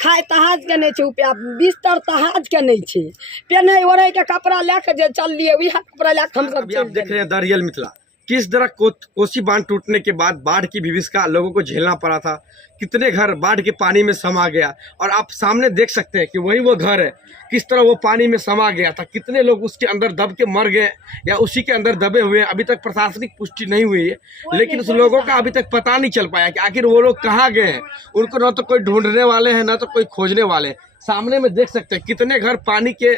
खाए तहाज के नहीं उपया, बिस्तर तहाज के नहीं छे, पेन्हे ओढ़े के कपड़ा लेके जे चलिए वही कपड़ा लेके हम सब अभी आप देख रहे हैं द रियल मिथिला। किस तरह कोसी बांध टूटने के बाद बाढ़ की विभीषिका लोगों को झेलना पड़ा था, कितने घर बाढ़ के पानी में समा गया, और आप सामने देख सकते हैं कि वही वो घर है, किस तरह वो पानी में समा गया था, कितने लोग उसके अंदर दब के मर गए या उसी के अंदर दबे हुए हैं। अभी तक प्रशासनिक पुष्टि नहीं हुई है, लेकिन उस लोगों का अभी तक पता नहीं चल पाया कि आखिर वो लोग कहाँ गए हैं। उनको न तो कोई ढूंढने वाले हैं, न तो कोई खोजने वाले हैं। सामने में देख सकते हैं कितने घर पानी के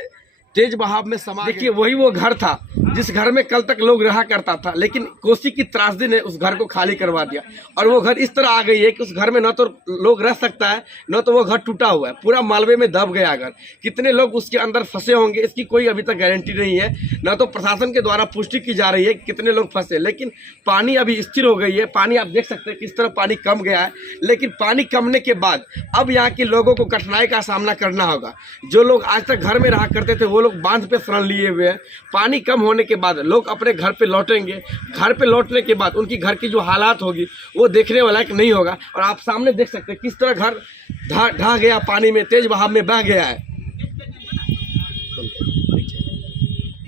तेज बहाव में समा। देखिए वही वो घर था जिस घर में कल तक लोग रहा करता था, लेकिन कोसी की त्रासदी ने उस घर को खाली करवा दिया और वो घर इस तरह आ गई है कि उस घर में न तो लोग रह सकता है, न तो वो घर टूटा हुआ है, पूरा मालवे में दब गया घर। कितने लोग उसके अंदर फंसे होंगे इसकी कोई अभी तक गारंटी नहीं है, न तो प्रशासन के द्वारा पुष्टि की जा रही है कि कितने लोग फंसे। लेकिन पानी अभी स्थिर हो गई है, पानी आप देख सकते हैं किस तरह पानी कम गया है। लेकिन पानी कमने के बाद अब यहाँ के लोगों को कठिनाई का सामना करना होगा। जो लोग आज तक घर में रहा करते थे वो लोग बांध पे शरण लिए हुए हैं। पानी कम होने के बाद लोग अपने घर पे लौटेंगे। घर पे लौटने के बाद उनकी घर की जो हालात होगी वो देखने वाला नहीं होगा। और आप सामने देख सकते हैं किस तरह घर ढह गया, पानी में तेज बहाव में बह गया है।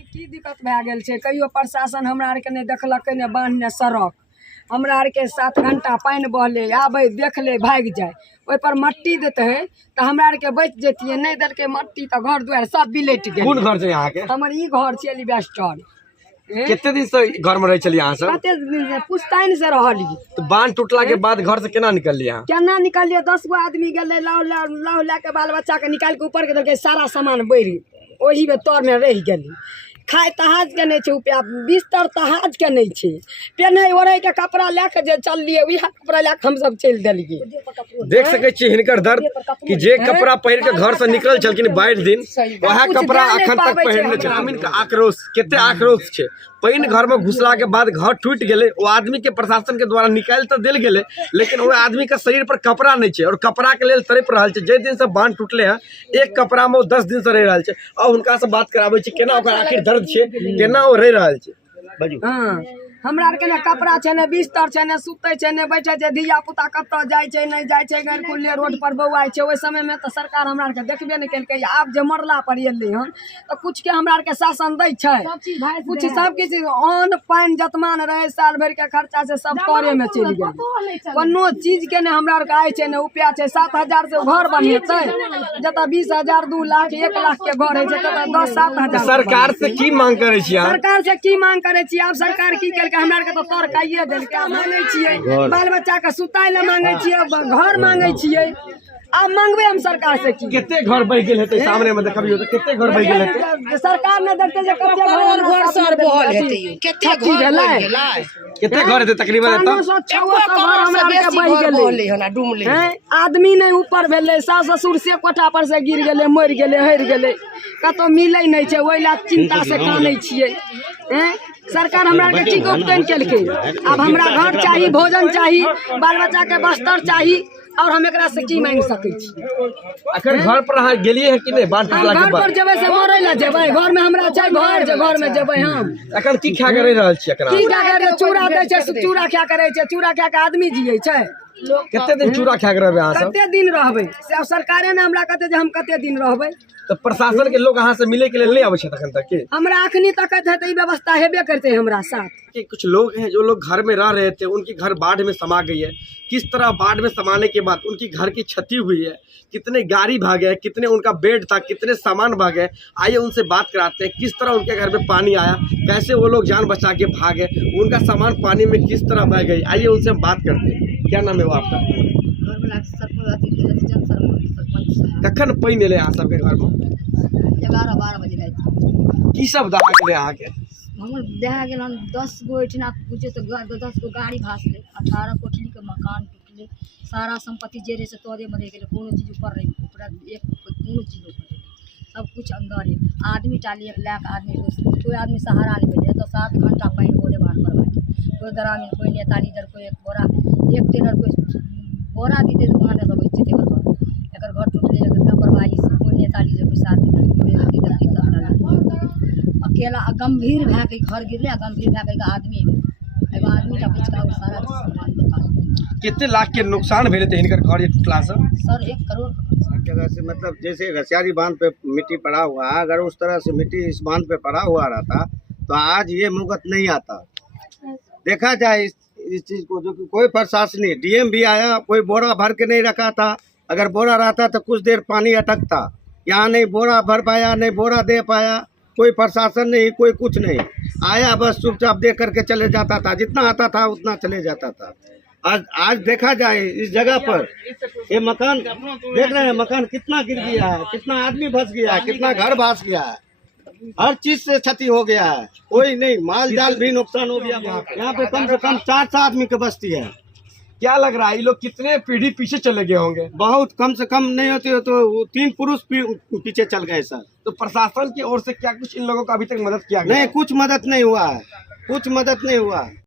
की दिक्कत भए गेल छै, कहियो प्रशासन हमरा आर के नहीं देखलकै, ने बांध ने सड़क। हमरा आर के 7 घंटा पानी बहले, आबे देख ले भाग जाए, ओहि पर मट्टी देते है तो हमरा आर के बच जेतिए, नहीं देलकै मट्टी तो घर दुआर सब बिलट गेल। कौन घर छै यहाँ के? हमर ई घर छै एलिवेस्टर। कितने दिन से घर में रह चलिए यहाँ से? कते दिन से पुश्तैन से रहलिए। तो बांध टूटला के बाद घर से केना निकलिए यहाँ? केना निकलिए, 10 गो आदमी गेले, लाउ ला के बाल बच्चा के निकाल के ऊपर के देलकै, सारा सामान बैठ ओही में तर में रह गेली। खाए तहाज के नहीं छे उपया, बिस्तर तहाज के नहीं छे, पेन्हे ओढ़े के कपड़ा लेके जे चलिए वही कपड़ा लेके हम सब चल दिलिए। देख सके छी हिनकर दर्द कि जे कपड़ा पहिर के घर से निकल छलखिन 22 दिन, वह कपड़ा अखन तक पहिरने छै। ग्रामीण के आक्रोश, केते आक्रोश छै। पानी घर में घुसला के बाद घर टूट गए, वो आदमी के प्रशासन के द्वारा निकाल तो दिल गए, लेकिन वो आदमी के शरीर पर कपड़ा नहीं है और कपड़ा के लिए तड़प रहा है। जे दिन से बांध टूटले हैं एक कपड़ा में 10 दिन से रह रहा है। और उनका से बात कराबे छी केना ओकर आखिर दर्द छै, केना वो रह रहा है। हाँ, हमरा आर के ने कपड़ा छै, ने बिस्तर छै, ने सुते छै, ने बैठे छै। धिया पुता कत जाय छै नहीं जाय छै, गैर कुल्ले रोड पर बौआय छै। ओहि समय में तो सरकार हमरा आर के देखबे नहीं केलकै। आब जे मरला पर एलै हन तो कुछ के हमरा आर के शासन दै छै, कुछ सब किछ अन्न पानी जतमान रहे साल भर के खर्चा से सब तोरे में चलि गेल। कोनो चीज के ने हमरा आर के आय छै, ने उपाय छै। 7,000 से घर बनेतै, जतऽ 20,000 2 लाख 1 लाख के घर है छै, ततऽ 10-7 हजार। सरकार से की मांग करे छी? सरकार से की मांग करे छी? आब सरकार की केलकै, हमरा आर के तो तर काइए देलकै। मांगे छियै बाल बच्चा के सुताय ले, मांगे छियै घर, मांगे छियै। अब मांगबे हम सरकार से की? कितने घर बह गेल हेतै? सामने में देखबियो तो कितने घर बह गेल हेतै? सरकार ने देखते जे कते घर सर बहल हेतै, कते घर गेलै, कितने घर हेतै तकरीबन? एतऽ 500-600 घर हमरा के बह गेलै हना, डूबले हैं। आदमी नहीं ऊपर भेलै, सास ससुर से कोठा पर से गिर गेलै, मर गेलै, हरि गेलै, कतौ मिलै नहीं छै। ओइ ला चिंता से कानै छियै। हैं सरकार हमरा के ठीक उपटन केलकै। अब हमरा घर चाहिए, भोजन चाहिए, बाल बच्चा के बस्तर चाहिए, और हम एकरा से की मांग सकै छी? अखन घर पर अहाँ गेलिए है कि नहीं? बांध टूटला के घर बाद पर जेबै से मरै ला जेबै, घर में हमरा छै घर, जे घर में जेबै हम। अखन की खा के रह रहल छी? अखन की खा के चूड़ा दै छै, चूड़ा खा के रहै छै, चूड़ा खा के आदमी जियै छै। कितने दिन चूड़ा खा के रहबै अहाँ सब? कते दिन रहबै से अब सरकारे ने हमरा कहते जे हम कते दिन रहबै। तो प्रशासन के लोग अहाँ से मिले के लिए नहीं आवे छै तखन तक के? हमरा अखनी तक है तो व्यवस्था हेबे करते हमरा साथ। कि कुछ लोग हैं जो लोग घर में रह रहे थे, उनकी घर बाढ़ में समा गई है। किस तरह बाढ़ में समाने के बाद उनकी घर की क्षति हुई है, कितने गाड़ी भागे, कितने उनका बेड था, कितने सामान भागे। आइए उनसे बात कराते हैं किस तरह उनके घर में पानी आया, कैसे वो लोग जान बचा के भागे, उनका सामान पानी में किस तरह बह गई। आइए उनसे हम बात करते हैं। क्या नाम है वो आपका? कखन पानी एले अहाँ सबके घर में? 11-12 बजे राति की सब दहा गेलै अहाँ के? हमर दहा गेल हन 10 गो एठिना पूछे तो 10 गो गाड़ी भासले, 18 कोठली के मकान टूटले, सारा संपत्ति जे रहे से तोरे में रह गेले। कोनो चीज ऊपर रही पूरा एक कोनो चीज ऊपर रही, सब कुछ अंदर है। आदमी टाली 1 लाख आदमी, कोई आदमी सहारा नहीं मिले। तो 7 घंटा पानी बोले बाढ़ पर बाटे, कोई ग्रामीण, कोई नेता लीडर, कोई एक बोरा, एक टेलर, कोई बोरा दीते तो वहाँ सब इज्जत एक घर टूटले, लापरवाही से कोई नेता लीडर, कोई साथ कोई लीडर की अकेला गंभीर भए के घर गिरले, गंभीर भए के आदमी, एगो आदमी का कुछ का सारा चीज कितने लाख के नुकसान भेले थे इनकर घर ये टूटला से? सर 1 करोड़ का। हर जगह से मतलब जैसे घसियारी बांध पे मिट्टी पड़ा हुआ है, अगर उस तरह से मिट्टी इस बांध पे पड़ा हुआ रहता तो आज ये मुगत नहीं आता। देखा जाए इस चीज को, जो कि कोई प्रशासनिक डीएम भी आया, कोई बोरा भर के नहीं रखा था। अगर बोरा रहता तो कुछ देर पानी अटकता, यहाँ नहीं बोरा भर पाया, नहीं बोरा दे पाया, कोई प्रशासन नहीं, कोई कुछ नहीं आया, बस चुपचाप दे करके चले जाता था, जितना आता था उतना चले जाता था। आज देखा जाए इस जगह पर ये मकान देख रहे हैं, मकान कितना गिर गया है, कितना आदमी फंस गया है, कितना घर भास गया है, हर चीज से क्षति हो गया है। कोई नहीं, माल जाल भी नुकसान हो गया। यहाँ पे कम से कम 400 आदमी की बस्ती है। क्या लग रहा है ये लोग कितने पीढ़ी पीछे चले गए होंगे? बहुत कम से कम नहीं होते तो 3 पुरुष पीछे चल गए सर। तो प्रशासन की ओर से क्या कुछ इन लोगों का अभी तक मदद किया गया? नहीं, कुछ मदद नहीं हुआ है, कुछ मदद नहीं हुआ है।